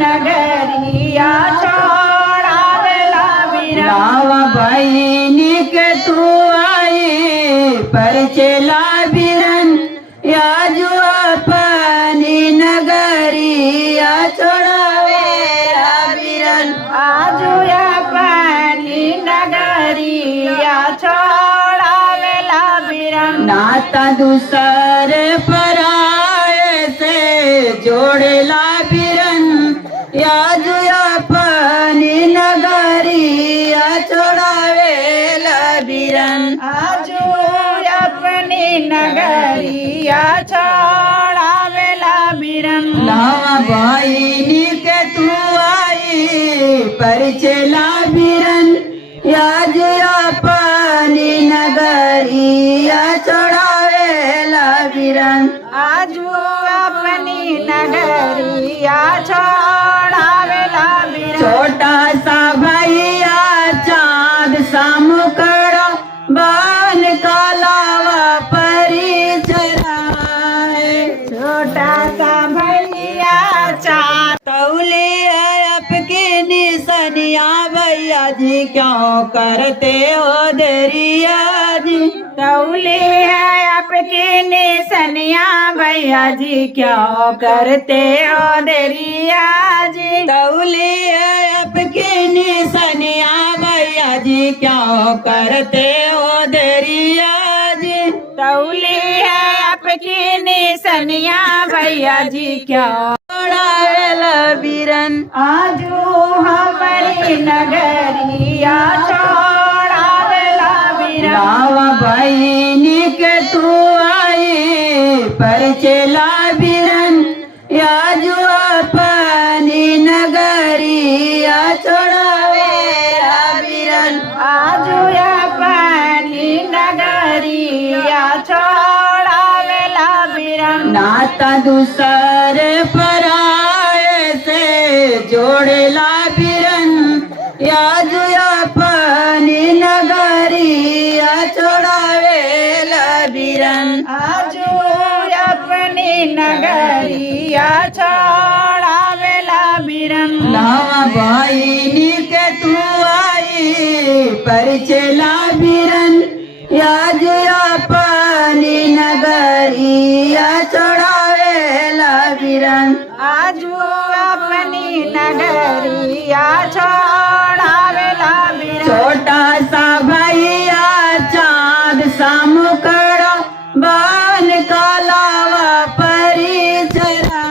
नगरिया छोड़ावेला बिरन। लावा बहिनी के तू आई परिचला बिरन याजू अपनी नगरिया छोड़ावेला बिरन। आजू अपनी नगरिया छोड़ावेला बिरन। नाता दूसरे पराए से जोड़ेला बिरन याजू अपनी नगरिया छोड़ावेला बिरन। आजू अपनी नगरिया छोड़ावेला बिरन। लावा बहिनी के तू आई परिचला बिरन याजू अपनी नगरिया छोड़ावेला बिरन। आजू अपनी नगरिया छोड़ावेला बिरन। छोटा सा भैया चाँद सा मुखड़ा बान का लावा परिचरा है। छोटा सा भैया चाँद तौले आपके निसनिया भैया जी क्यों करते हो दरिया जी। तौले है आपके निसनिया भैया जी क्यों करते हो दरिया जी। तौले आपके निसनिया भैया जी क्यों करते हो दरिया जी। तौले है आपके निसनिया भैया जी क्यों छोड़ावेला बिरन। आजू हमारी नगरिया छोड़ावेला बिरन। लावा बहिनी के तू आई परिचला बिरन याजू अपनी नगरिया छोड़ावेला बिरन। आजू अपनी नगरिया छोड़ावेला बिरन। नाता दूसरे पराए से जोड़ेला बिरन याजू अपनी नगरिया छोड़ावेला बिरन। आजू अपनी नगरिया छोड़ावेला बिरन। लावा बहिनी के तू आई परिचला बिरन याजू अपनी नगरिया छोड़ावेला बिरन। आजू अपनी नगरिया छोड़ावेला बिरन। छोटा सा भैया चाँद सा मुखड़ा बान का लावा परिचरा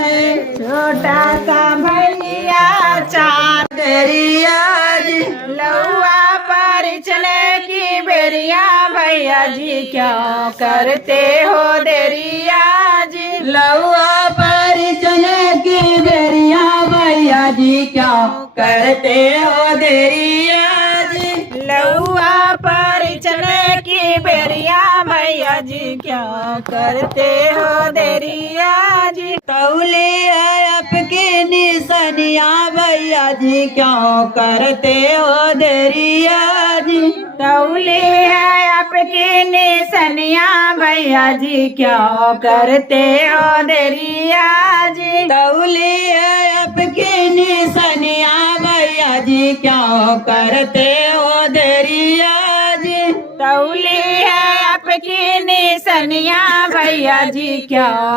है। छोटा सा भैया चाँद दरिया जी लौआ पर चले की बेरिया भैया जी क्यों करते हो देरिया जी। लौआ परिचने की बेरिया भैया जी क्यों करते हो देरिया जी। लौआ पर चले की बेरिया भैया जी क्यों करते हो देरिया जी। तौले आपके निसनिया भैया जी क्यों करते हो दरिया जी। तौले है आपके निसनिया भैया जी क्यों करते हो देरिया जी। तौले आपके निसनिया भैया जी क्यों करते हो दरिया जी। तौले है आपके निसनिया भैया जी क्यों